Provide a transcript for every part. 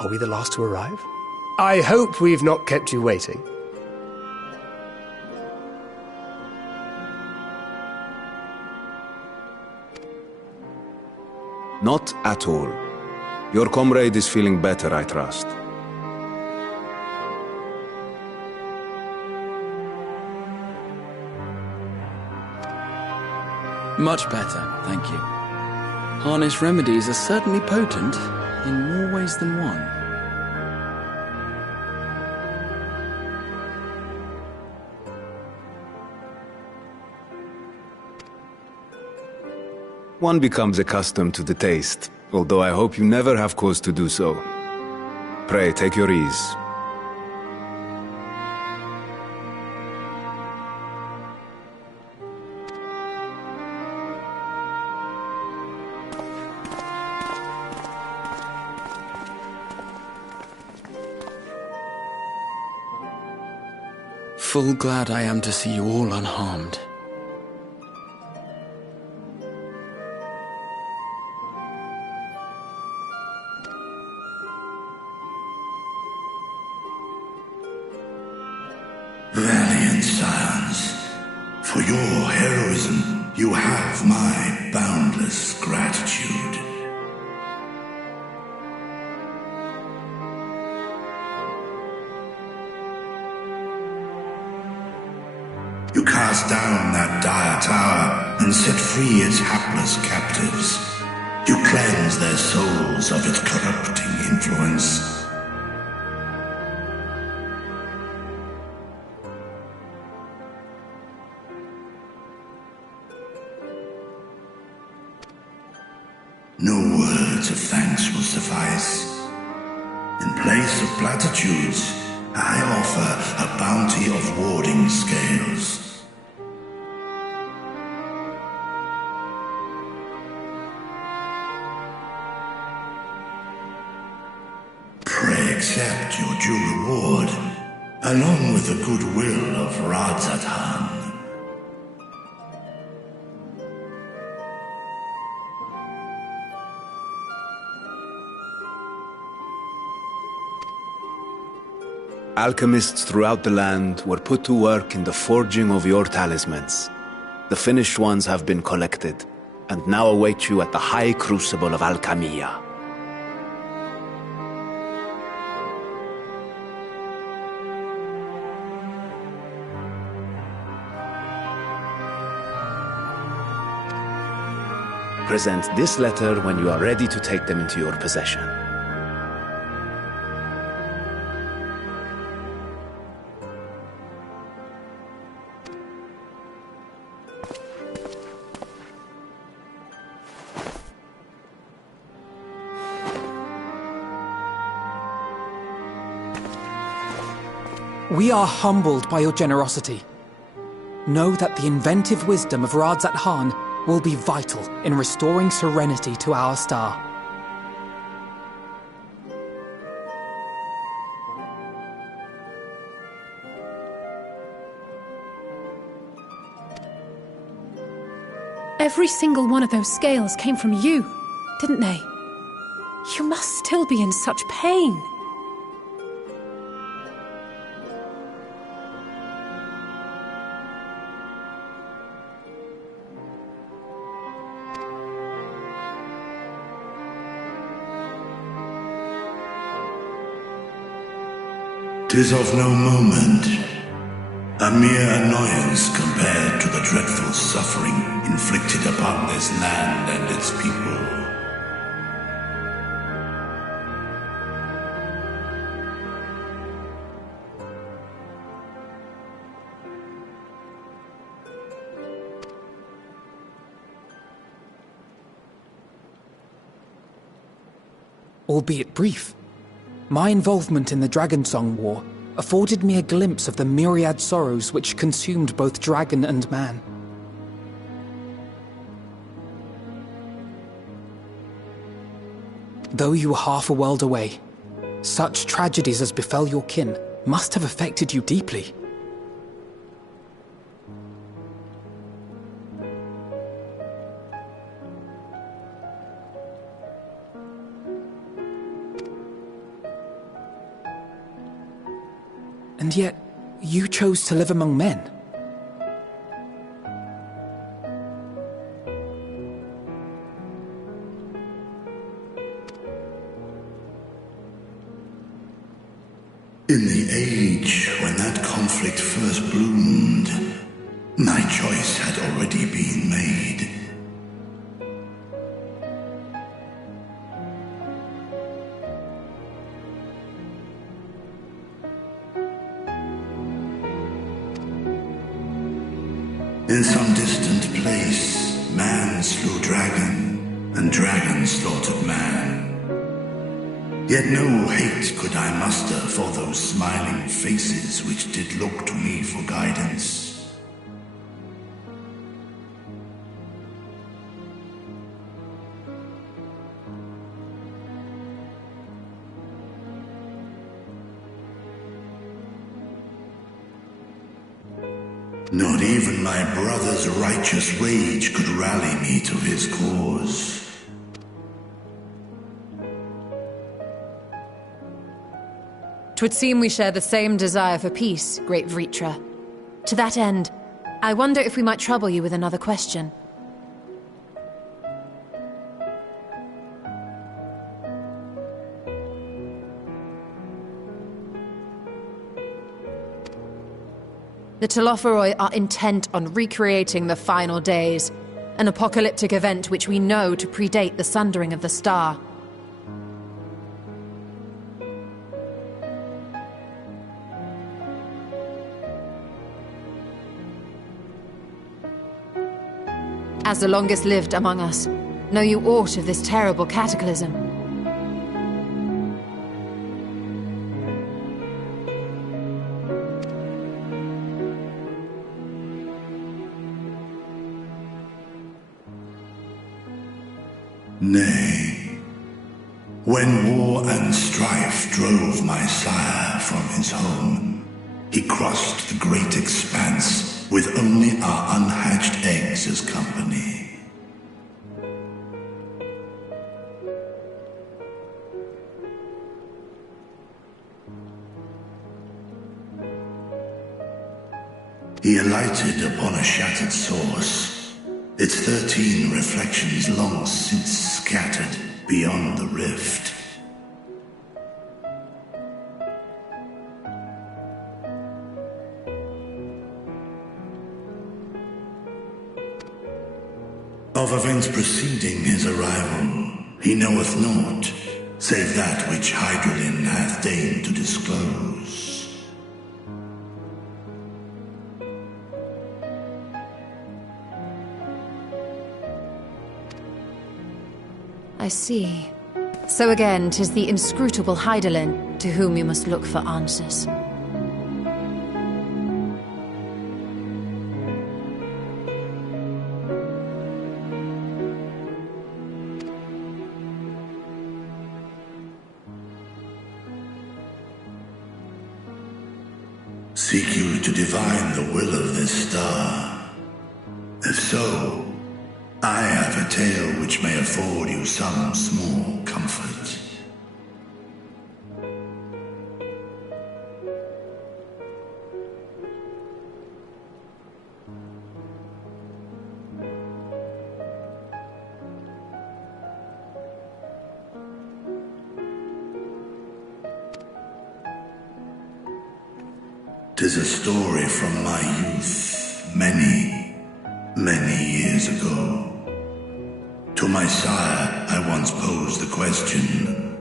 Are we the last to arrive? I hope we've not kept you waiting. Not at all. Your comrade is feeling better, I trust. Much better, thank you. Harness remedies are certainly potent, in more ways than one. One becomes accustomed to the taste, although I hope you never have cause to do so. Pray, take your ease. Full glad I am to see you all unharmed. Valiant scions, for your heroism, you have my boundless gratitude. You cast down that dire tower and set free its hapless captives. You cleanse their souls of its corrupting influence. No words of thanks will suffice. In place of platitudes, I offer a bounty of warding scales. Pray accept your due reward, along with the goodwill of Radzatan. Alchemists throughout the land were put to work in the forging of your talismans. The finished ones have been collected, and now await you at the high crucible of Alchemia. Present this letter when you are ready to take them into your possession. We are humbled by your generosity. Know that the inventive wisdom of Radzat Khan will be vital in restoring serenity to our star. Every single one of those scales came from you, didn't they? You must still be in such pain. Tis of no moment, a mere annoyance compared to the dreadful suffering inflicted upon this land and its people. Albeit brief, my involvement in the Dragonsong War afforded me a glimpse of the myriad sorrows which consumed both dragon and man. Though you were half a world away, such tragedies as befell your kin must have affected you deeply. And yet, you chose to live among men. In the age when that conflict first bloomed, my choice had already been made. In some distant place, man slew dragon, and dragon slaughtered man. Yet no hate could I muster for those smiling faces which did look to me for guidance. Not even my brother's righteous rage could rally me to his cause. 'Twould seem we share the same desire for peace, great Vritra. To that end, I wonder if we might trouble you with another question. The Telophoroi are intent on recreating the final days, an apocalyptic event which we know to predate the sundering of the star. As the longest lived among us, know you aught of this terrible cataclysm? Nay. When war and strife drove my sire from his home, he crossed the great expanse with only our unhatched eggs as company. He alighted upon a shattered source, its 13 reflections long since scattered beyond the rift. Of events preceding his arrival, he knoweth naught, save that which Hydralin hath deigned to disclose. I see. So again, 'tis the inscrutable Hydralin to whom you must look for answers. Seek you to divine the will of this star? If so, I have a tale which may afford you some small comfort. Tis a story from my youth, many, many years ago. To my sire, I once posed the question,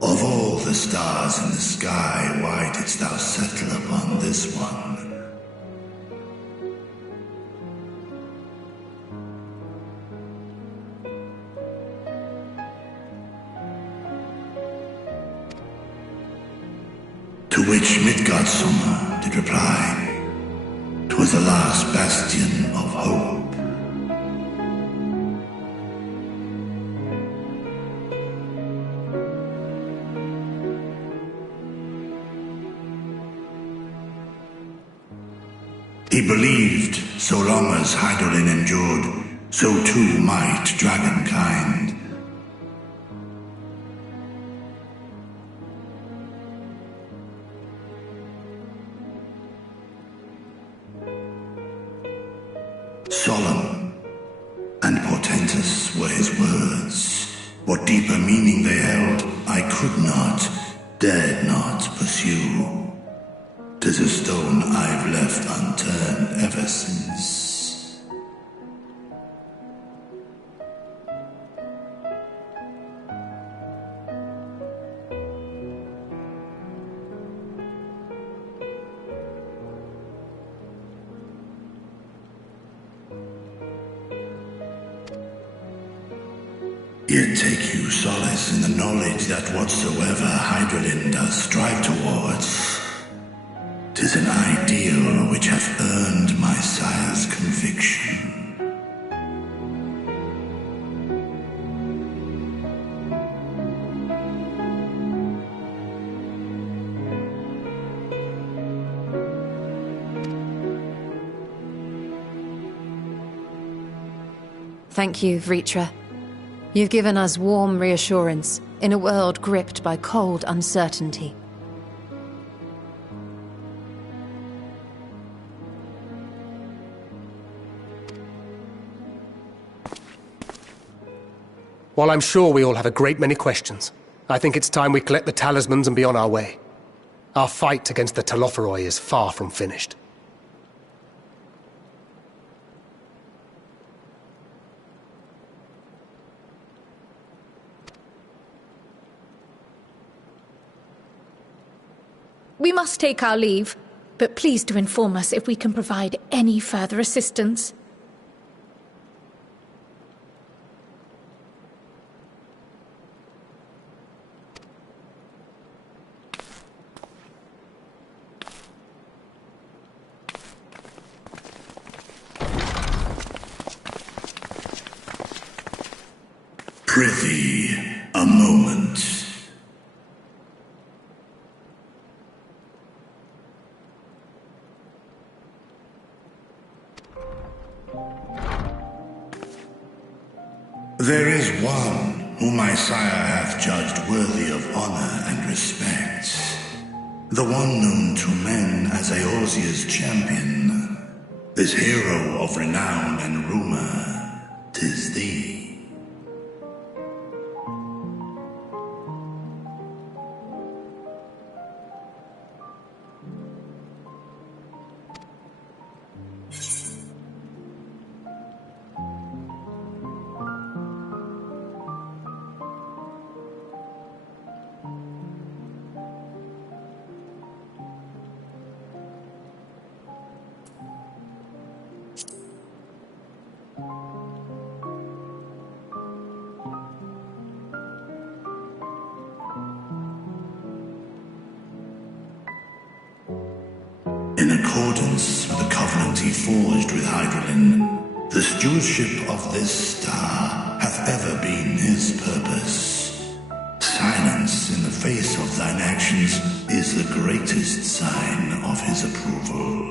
of all the stars in the sky, why didst thou settle upon this one? To which Midgardsormr did reply, 'twas the last bastion of hope. He believed, so long as Hydralin endured, so too might dragonkind. Solemn and portentous were his words. What deeper meaning they held, I could not, dared not pursue. 'Tis a stone I've left unturned ever since. Yet take you solace in the knowledge that whatsoever Hydralin does strive towards, 'tis an ideal which hath earned my sire's conviction. Thank you, Vritra. You've given us warm reassurance in a world gripped by cold uncertainty. While I'm sure we all have a great many questions, I think it's time we collect the talismans and be on our way. Our fight against the Telophoroi is far from finished. We must take our leave, but please do inform us if we can provide any further assistance. Prithee, a moment. There is one whom my sire hath judged worthy of honor and respect. The one known to men as Eorzea's champion. This hero of renown and rumor, 'tis thee. In accordance with the covenant he forged with Hydralin, the stewardship of this star hath ever been his purpose. Silence in the face of thine actions is the greatest sign of his approval.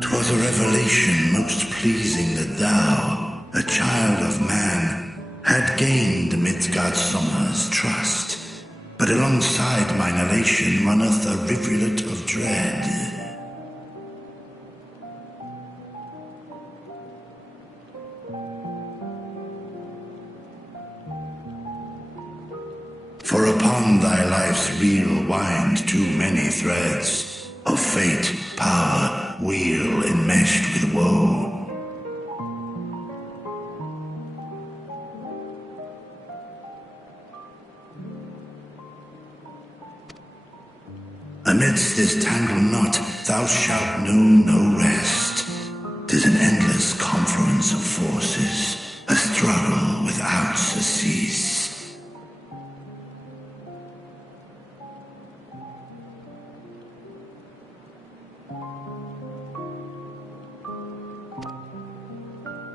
"'Twas a revelation most pleasing that thou, a child of man, had gained Midgardsormr's trust. But alongside mine elation runneth a rivulet of dread. For upon thy life's reel wind too many threads of fate, power, weal enmeshed with woe. Amidst this tangled knot thou shalt know no rest. 'Tis an endless confluence of forces, a struggle without surcease.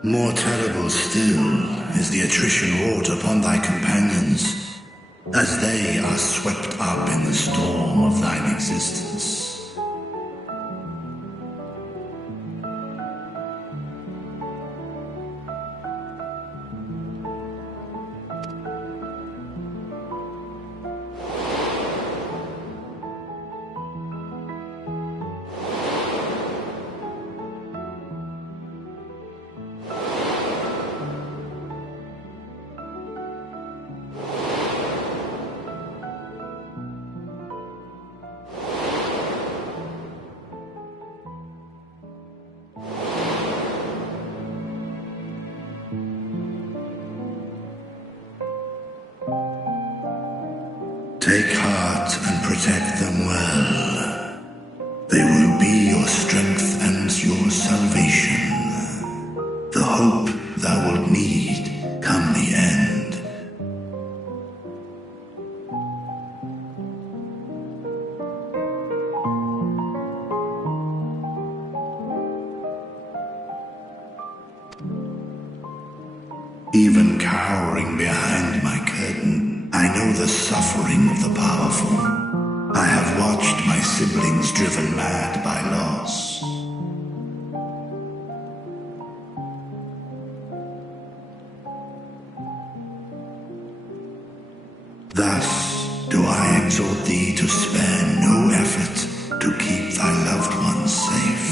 More terrible still is the attrition wrought upon thy companions, as they are swept up in the storm of thine existence. Take heart and protect them well. They will be your strength and your salvation. The hope thou wilt need come the end. Even cowering behind my curtain, I know the suffering of the powerful. I have watched my siblings driven mad by loss. Thus do I exhort thee to spare no effort to keep thy loved ones safe.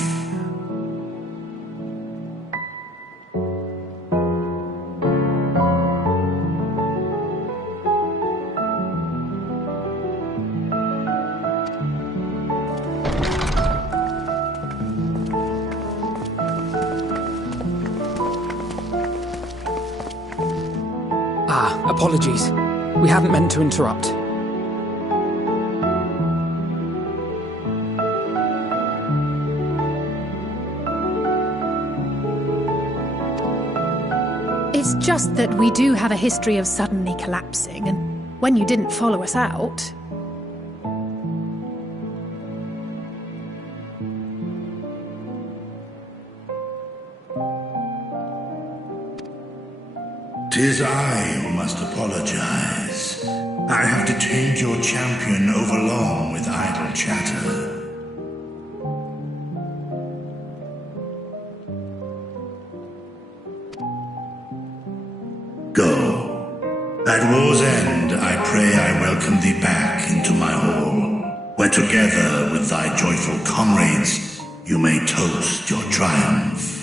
Apologies. We hadn't meant to interrupt. It's just that we do have a history of suddenly collapsing, and when you didn't follow us out... "'Tis I who must apologize. I have detained your champion overlong with idle chatter. Go. At war's end, I pray I welcome thee back into my hall, where together with thy joyful comrades, you may toast your triumph."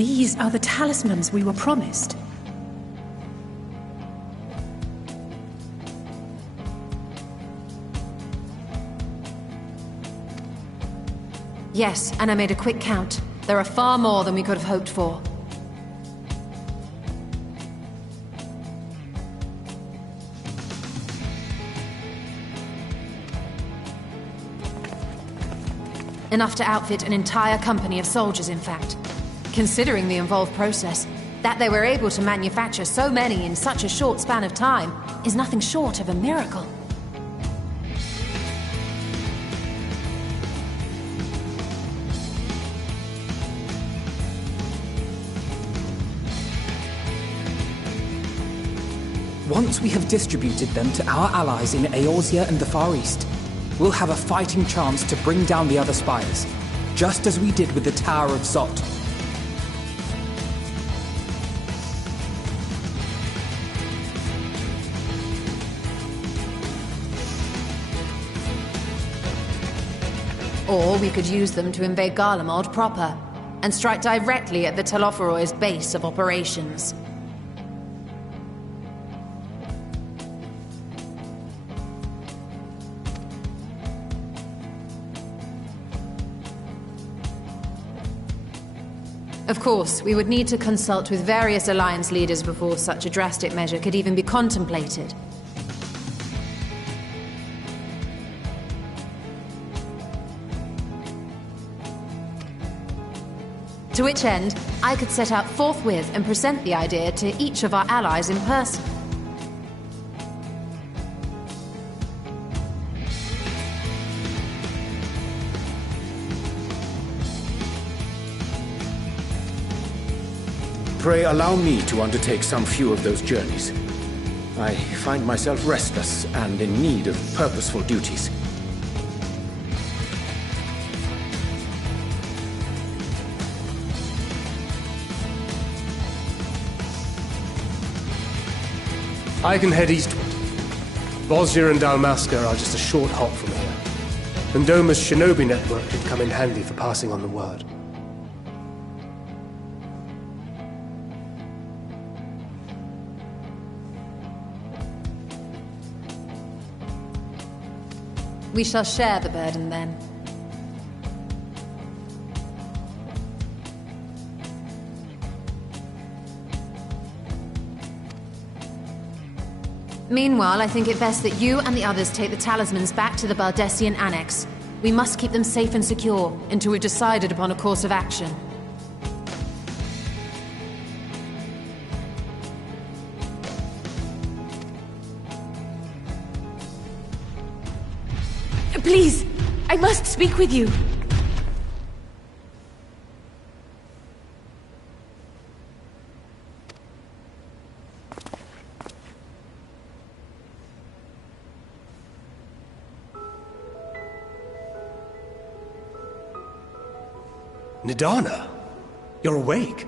These are the talismans we were promised. Yes, and I made a quick count. There are far more than we could have hoped for. Enough to outfit an entire company of soldiers, in fact. Considering the involved process, that they were able to manufacture so many in such a short span of time is nothing short of a miracle. Once we have distributed them to our allies in Eorzea and the Far East, we'll have a fighting chance to bring down the other spires, just as we did with the Tower of Zot. Or we could use them to invade Garlemald proper, and strike directly at the Telophoroid's base of operations. Of course, we would need to consult with various Alliance leaders before such a drastic measure could even be contemplated. To which end, I could set out forthwith and present the idea to each of our allies in person. Pray allow me to undertake some few of those journeys. I find myself restless and in need of purposeful duties. I can head eastward. Bosnia and Dalmasca are just a short hop from here. And Doma's shinobi network should come in handy for passing on the word. We shall share the burden then. Meanwhile, I think it best that you and the others take the talismans back to the Baldessian Annex. We must keep them safe and secure until we've decided upon a course of action. Please, I must speak with you. Nidana, you're awake.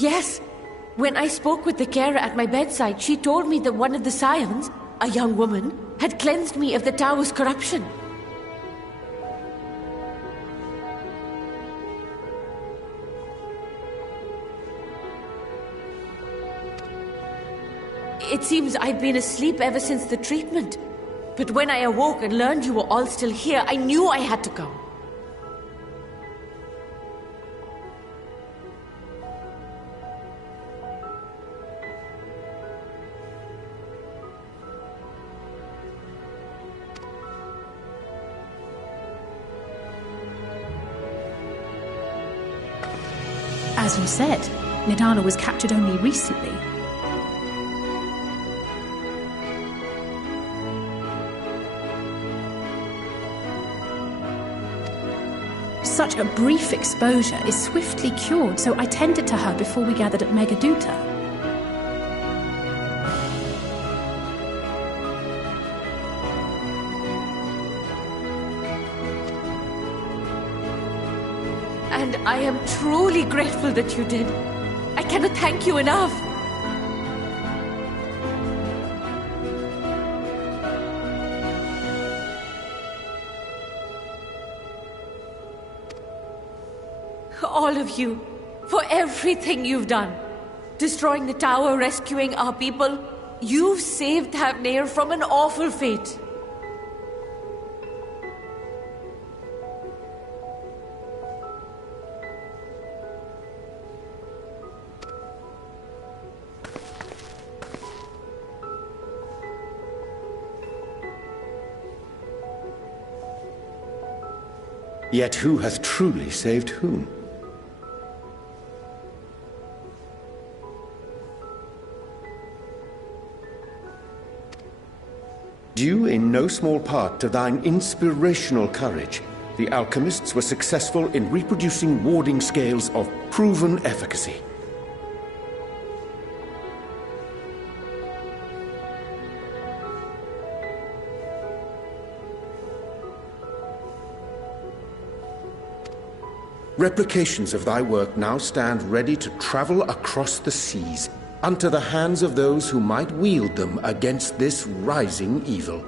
Yes. When I spoke with the carer at my bedside, she told me that one of the scions, a young woman, had cleansed me of the Tao's corruption. It seems I'd been asleep ever since the treatment. But when I awoke and learned you were all still here, I knew I had to come. As you said, Nidana was captured only recently. Such a brief exposure is swiftly cured, so I tended to her before we gathered at Megaduta. And I am truly grateful that you did. I cannot thank you enough. All of you, for everything you've done. Destroying the tower, rescuing our people. You've saved Thavnair from an awful fate. Yet who has truly saved whom? Due in no small part to thine inspirational courage, the alchemists were successful in reproducing warding scales of proven efficacy. Replications of thy work now stand ready to travel across the seas, unto the hands of those who might wield them against this rising evil.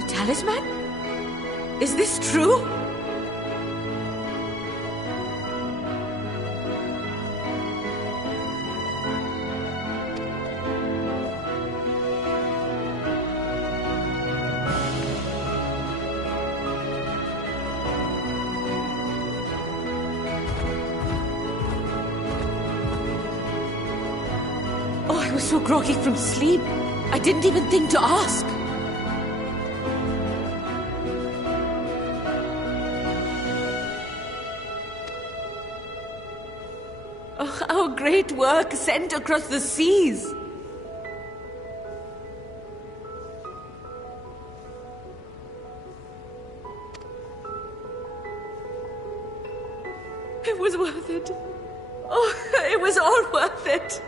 The talisman? Is this true? was so groggy from sleep, I didn't even think to ask. Oh, our great work sent across the seas. It was worth it. Oh, it was all worth it.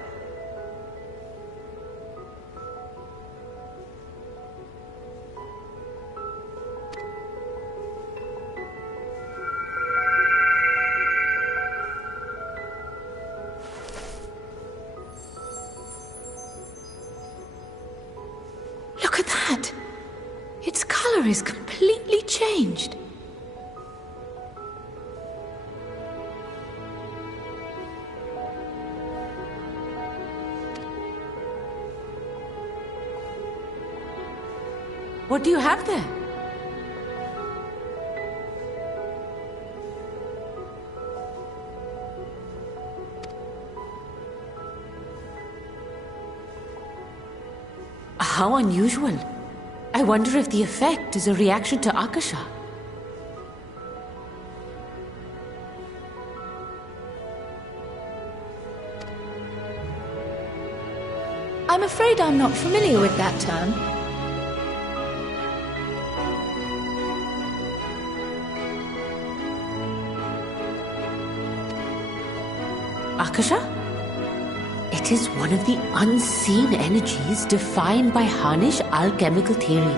Look at that! Its color is completely changed. What do you have there? How unusual. I wonder if the effect is a reaction to Akasha. I'm afraid I'm not familiar with that term. Akasha? It is one of the unseen energies defined by Harnish alchemical theory.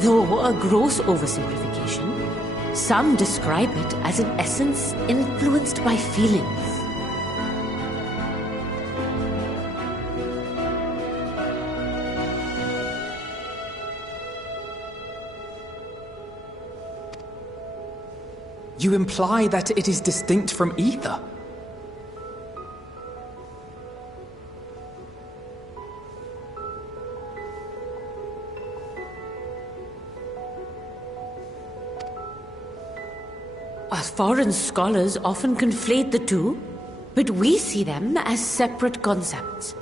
Though a gross oversimplification, some describe it as an essence influenced by feelings. You imply that it is distinct from ether? Foreign scholars often conflate the two, but we see them as separate concepts.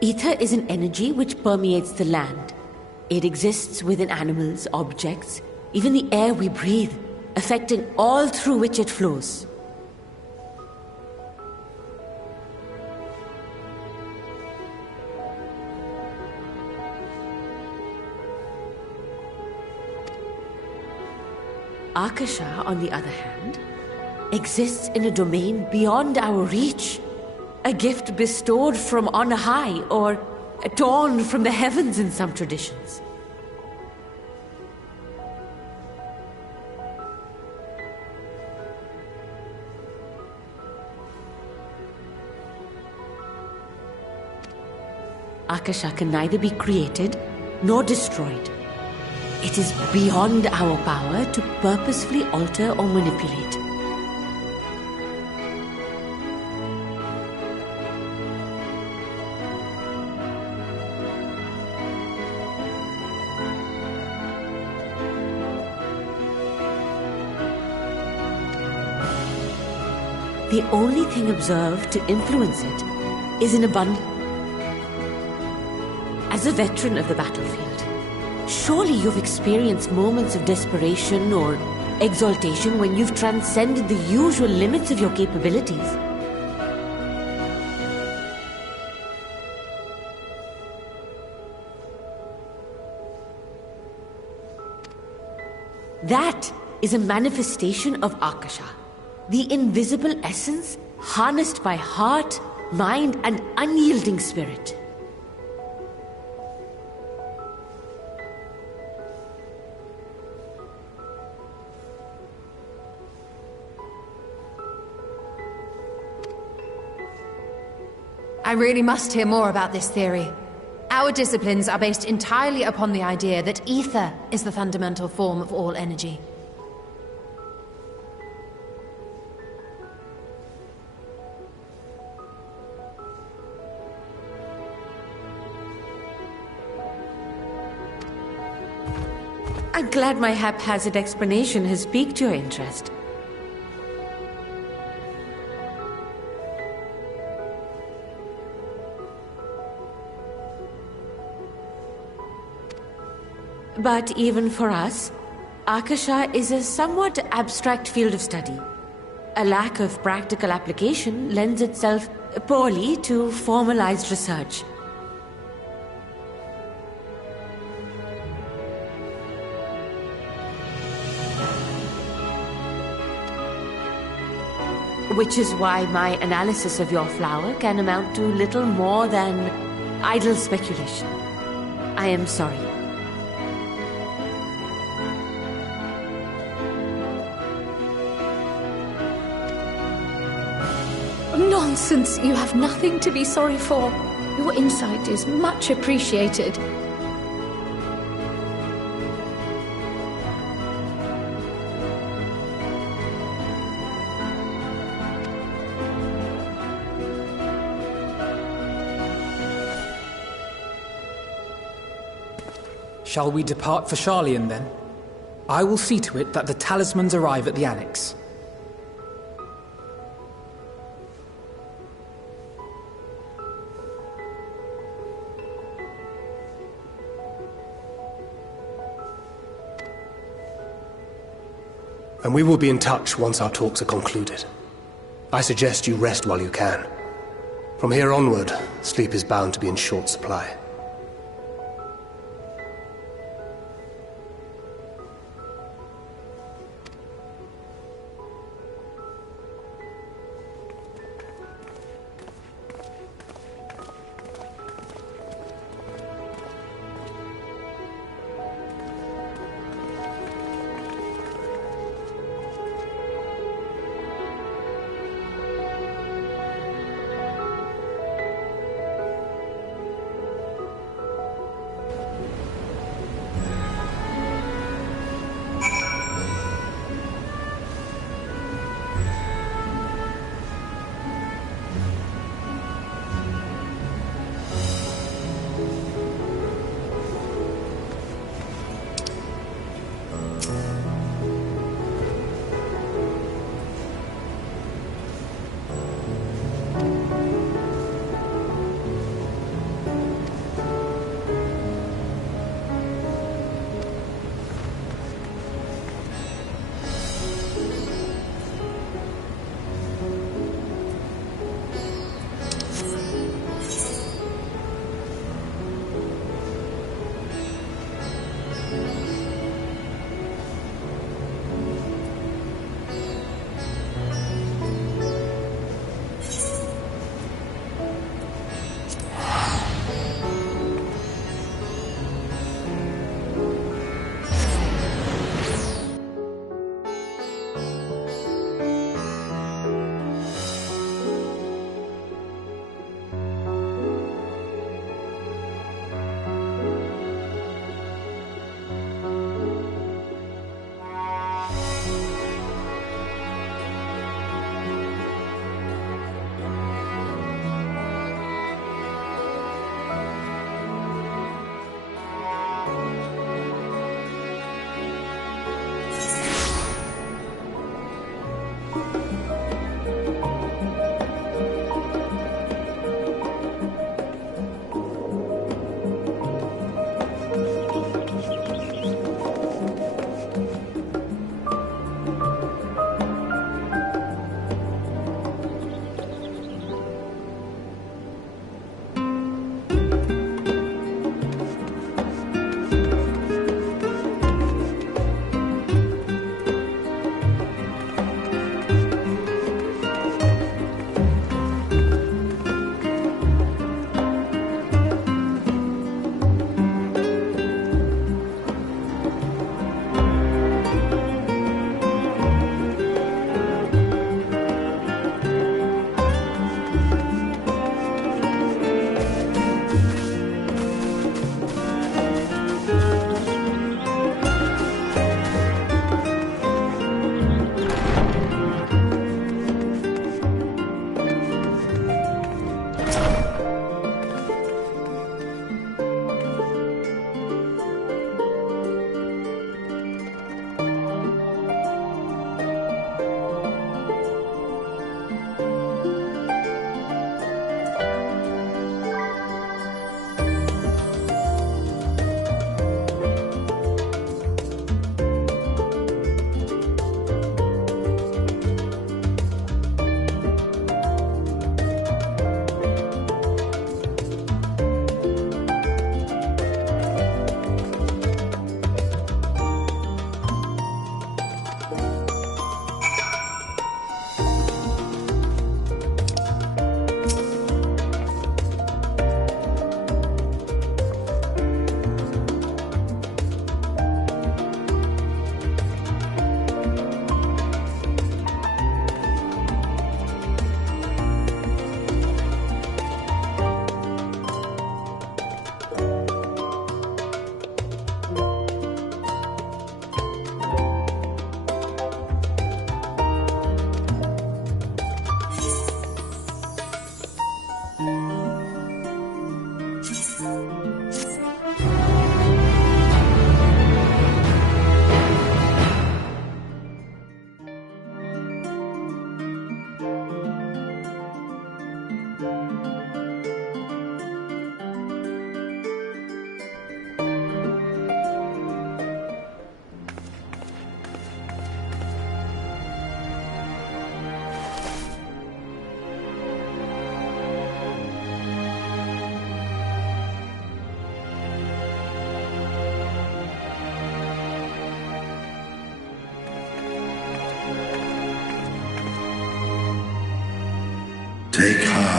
Ether is an energy which permeates the land. It exists within animals, objects, even the air we breathe, affecting all through which it flows. Akasha, on the other hand, exists in a domain beyond our reach. A gift bestowed from on high, or torn from the heavens in some traditions. Akasha can neither be created nor destroyed. It is beyond our power to purposefully alter or manipulate. The only thing observed to influence it is an abundance. As a veteran of the battlefield, surely you've experienced moments of desperation or exaltation when you've transcended the usual limits of your capabilities. That is a manifestation of Akasha, the invisible essence harnessed by heart, mind, and unyielding spirit. I really must hear more about this theory. Our disciplines are based entirely upon the idea that ether is the fundamental form of all energy. I'm glad my haphazard explanation has piqued your interest. But even for us, Akasha is a somewhat abstract field of study. A lack of practical application lends itself poorly to formalized research. Which is why my analysis of your flower can amount to little more than idle speculation. I am sorry. Nonsense! You have nothing to be sorry for. Your insight is much appreciated. Shall we depart for Sharlayan, then? I will see to it that the talismans arrive at the Annex. And we will be in touch once our talks are concluded. I suggest you rest while you can. From here onward, sleep is bound to be in short supply.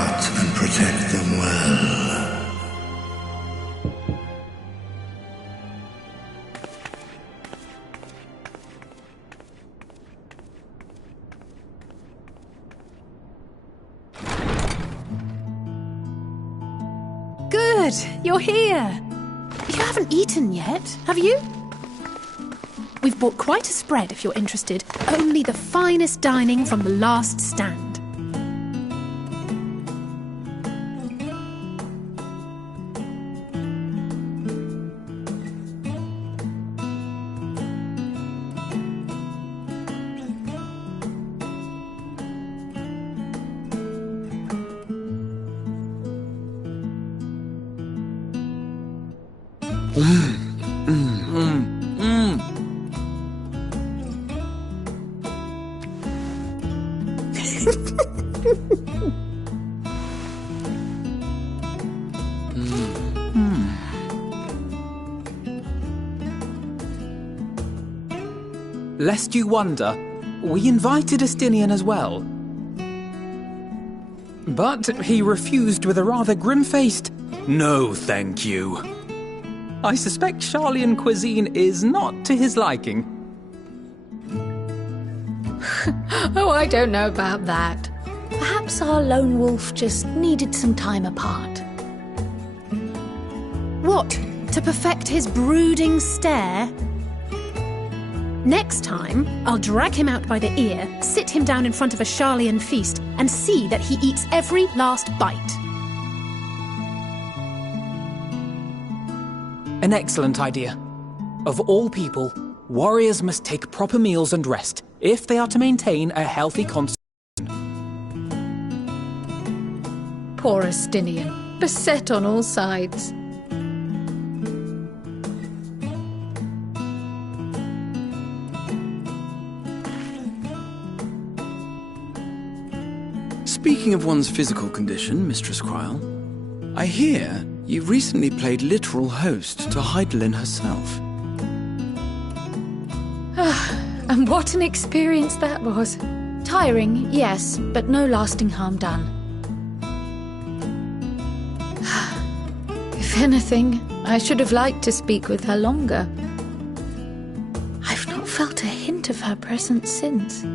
heart and protect them well. Good, you're here. You haven't eaten yet, have you? We've bought quite a spread if you're interested. Only the finest dining from the last stand. Lest you wonder, we invited Estinian as well. But he refused with a rather grim-faced, "No, thank you." I suspect Sharlayan cuisine is not to his liking. Oh, I don't know about that. Perhaps our lone wolf just needed some time apart. What? To perfect his brooding stare? Next time, I'll drag him out by the ear, sit him down in front of a Sharlayan feast, and see that he eats every last bite. An excellent idea. Of all people, warriors must take proper meals and rest if they are to maintain a healthy constitution. Poor Estinian, beset on all sides. Speaking of one's physical condition, Mistress Cryle, I hear you recently played literal host to Heidelin herself. And what an experience that was. Tiring, yes, but no lasting harm done. If anything, I should have liked to speak with her longer. I've not felt a hint of her presence since.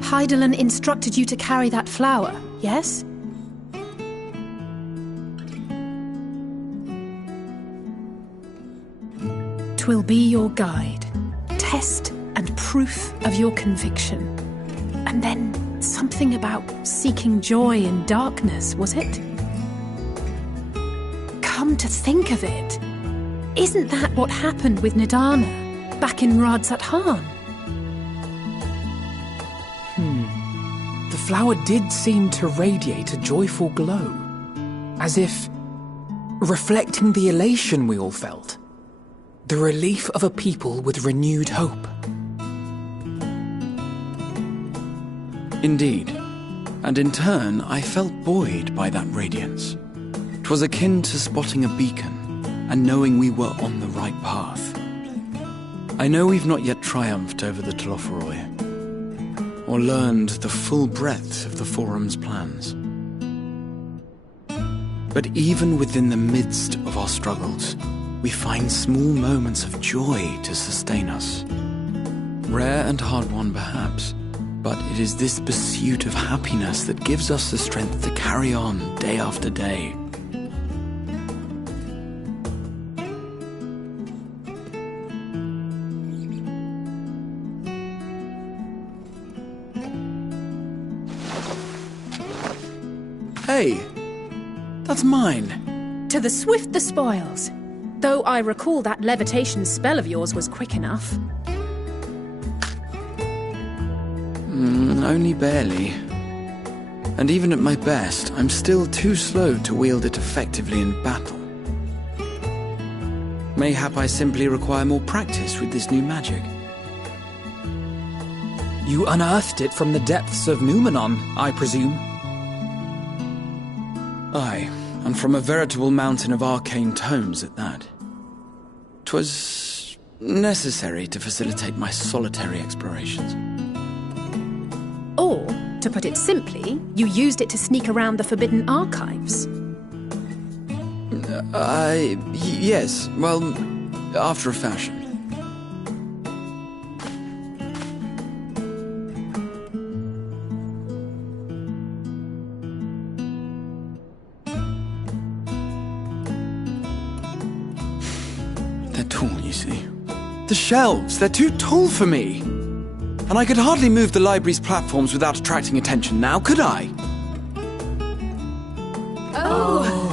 Heidelin instructed you to carry that flower, yes? Twill be your guide, test and proof of your conviction. And then something about seeking joy in darkness, was it? Come to think of it, isn't that what happened with Nidana back in Radzat-Han? The flower did seem to radiate a joyful glow, as if reflecting the elation we all felt, the relief of a people with renewed hope. Indeed, and in turn I felt buoyed by that radiance. 'Twas akin to spotting a beacon and knowing we were on the right path. I know we've not yet triumphed over the Telophoroi, or learned the full breadth of the Forum's plans. But even within the midst of our struggles, we find small moments of joy to sustain us. Rare and hard-won perhaps, but it is this pursuit of happiness that gives us the strength to carry on day after day. Hey, that's mine. To the swift the spoils. Though I recall that levitation spell of yours was quick enough. Only barely. And even at my best, I'm still too slow to wield it effectively in battle. Mayhap I simply require more practice with this new magic. You unearthed it from the depths of Numenon, I presume? Aye, and from a veritable mountain of arcane tomes at that. 'Twas necessary to facilitate my solitary explorations. To put it simply, you used it to sneak around the forbidden archives. Yes. Well, after a fashion. They're tall, you see. The shelves, they're too tall for me. And I could hardly move the library's platforms without attracting attention now, could I? Oh!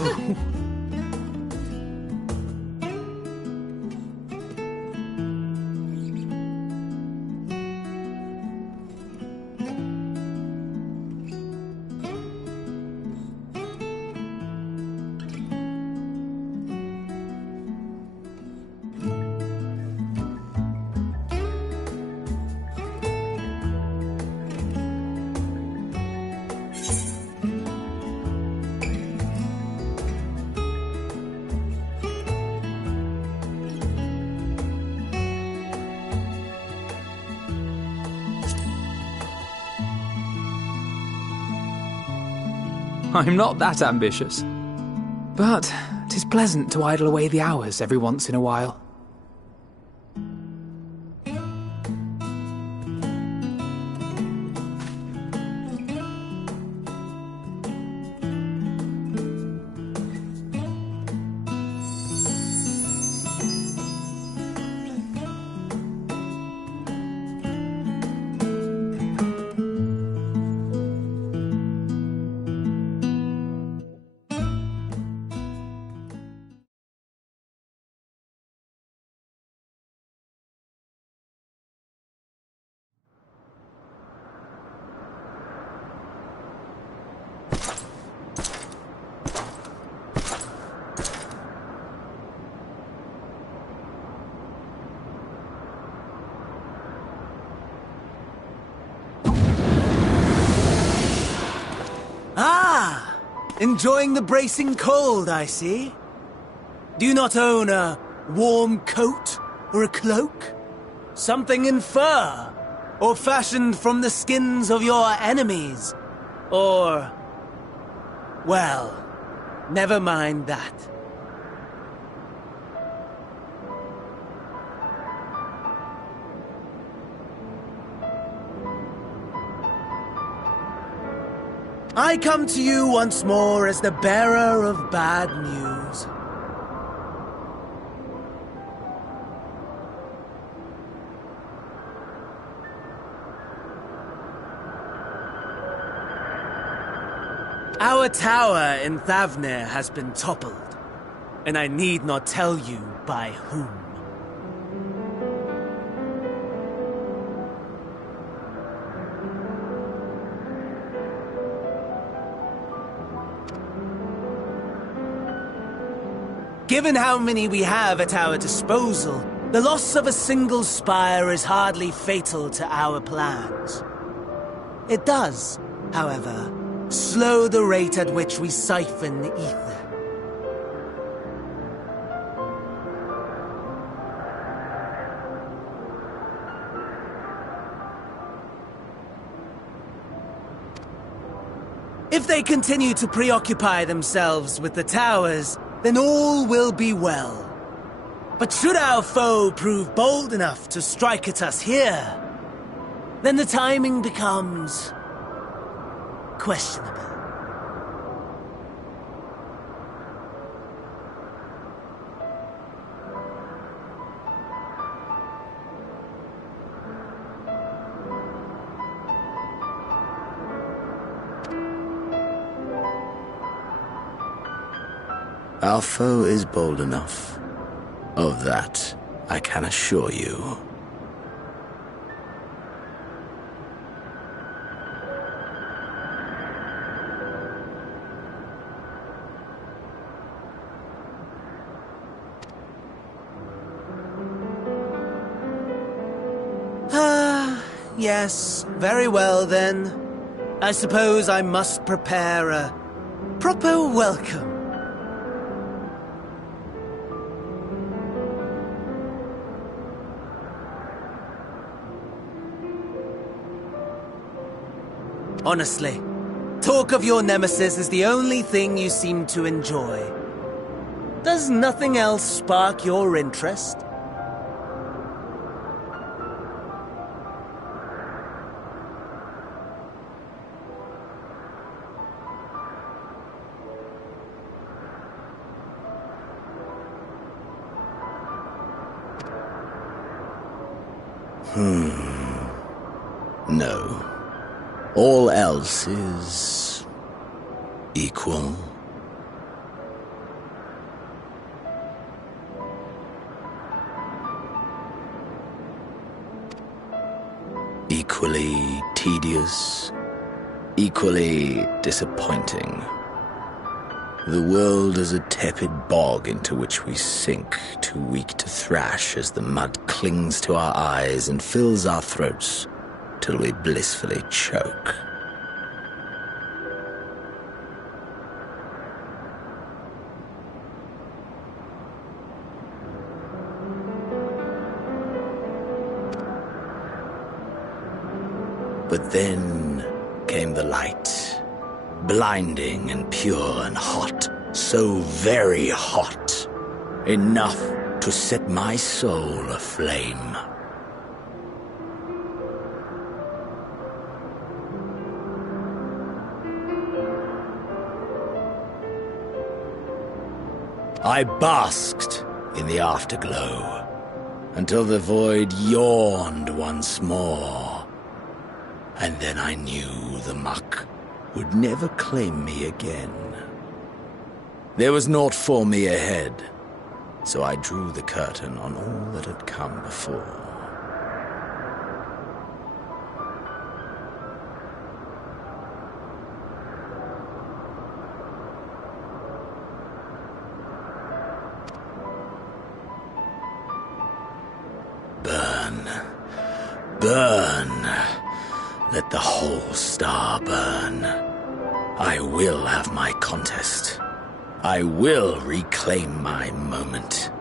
I'm not that ambitious. But 'tis pleasant to idle away the hours every once in a while. Enjoying the bracing cold, I see. Do you not own a warm coat or a cloak? Something in fur? Or fashioned from the skins of your enemies? Or... well, never mind that. I come to you once more as the bearer of bad news. Our tower in Thavnir has been toppled, and I need not tell you by whom. Given how many we have at our disposal, the loss of a single spire is hardly fatal to our plans. It does, however, slow the rate at which we siphon the ether. If they continue to preoccupy themselves with the towers, then all will be well. But should our foe prove bold enough to strike at us here, then the timing becomes questionable. Our foe is bold enough. Of that, I can assure you. Yes, very well then. I suppose I must prepare a proper welcome. Honestly, talk of your nemesis is the only thing you seem to enjoy. Does nothing else spark your interest? No. All else is equal. Equally tedious, equally disappointing. The world is a tepid bog into which we sink, too weak to thrash as the mud clings to our eyes and fills our throats till we blissfully choke. But then came the light. Blinding and pure and hot, so very hot, enough to set my soul aflame. I basked in the afterglow until the void yawned once more, and then I knew the muck would never claim me again. There was naught for me ahead, so I drew the curtain on all that had come before. Burn. Burn. Let the whole star burn. I will have my contest. I will reclaim my moment.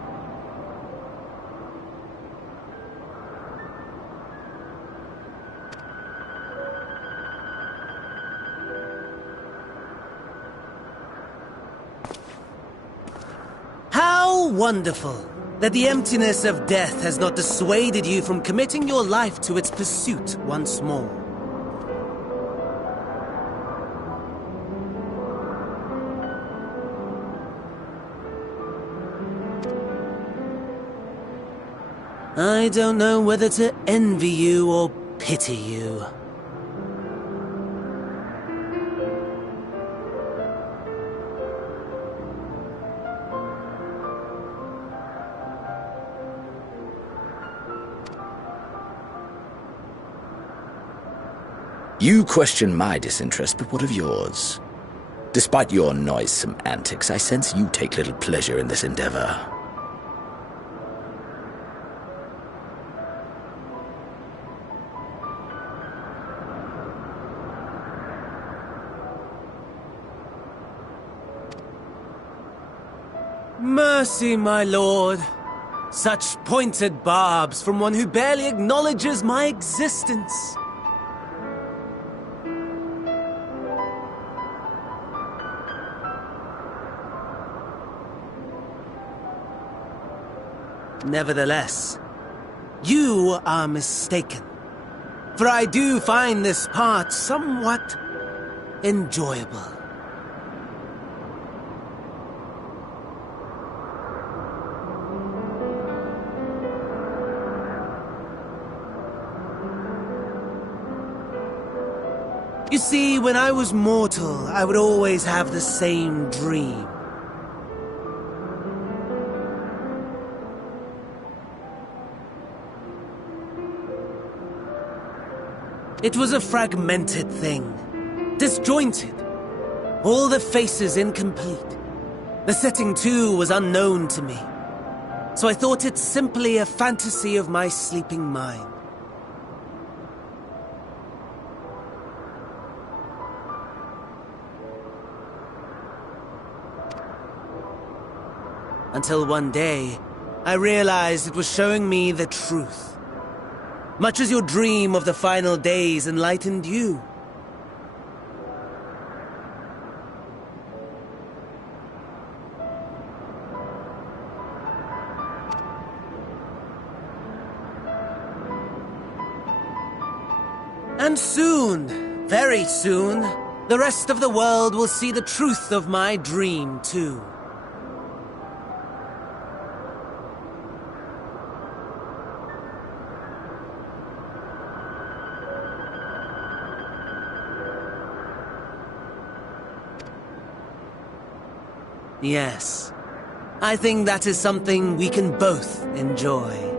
How wonderful that the emptiness of death has not dissuaded you from committing your life to its pursuit once more. I don't know whether to envy you or pity you. You question my disinterest, but what of yours? Despite your noisome antics, I sense you take little pleasure in this endeavor. Mercy, my lord. Such pointed barbs from one who barely acknowledges my existence. Nevertheless, you are mistaken. For I do find this part somewhat enjoyable. You see, when I was mortal, I would always have the same dream. It was a fragmented thing, disjointed, all the faces incomplete. The setting, too, was unknown to me, so I thought it simply a fantasy of my sleeping mind. Until one day, I realized it was showing me the truth. Much as your dream of the final days enlightened you. And soon, very soon, the rest of the world will see the truth of my dream, too. Yes, I think that is something we can both enjoy.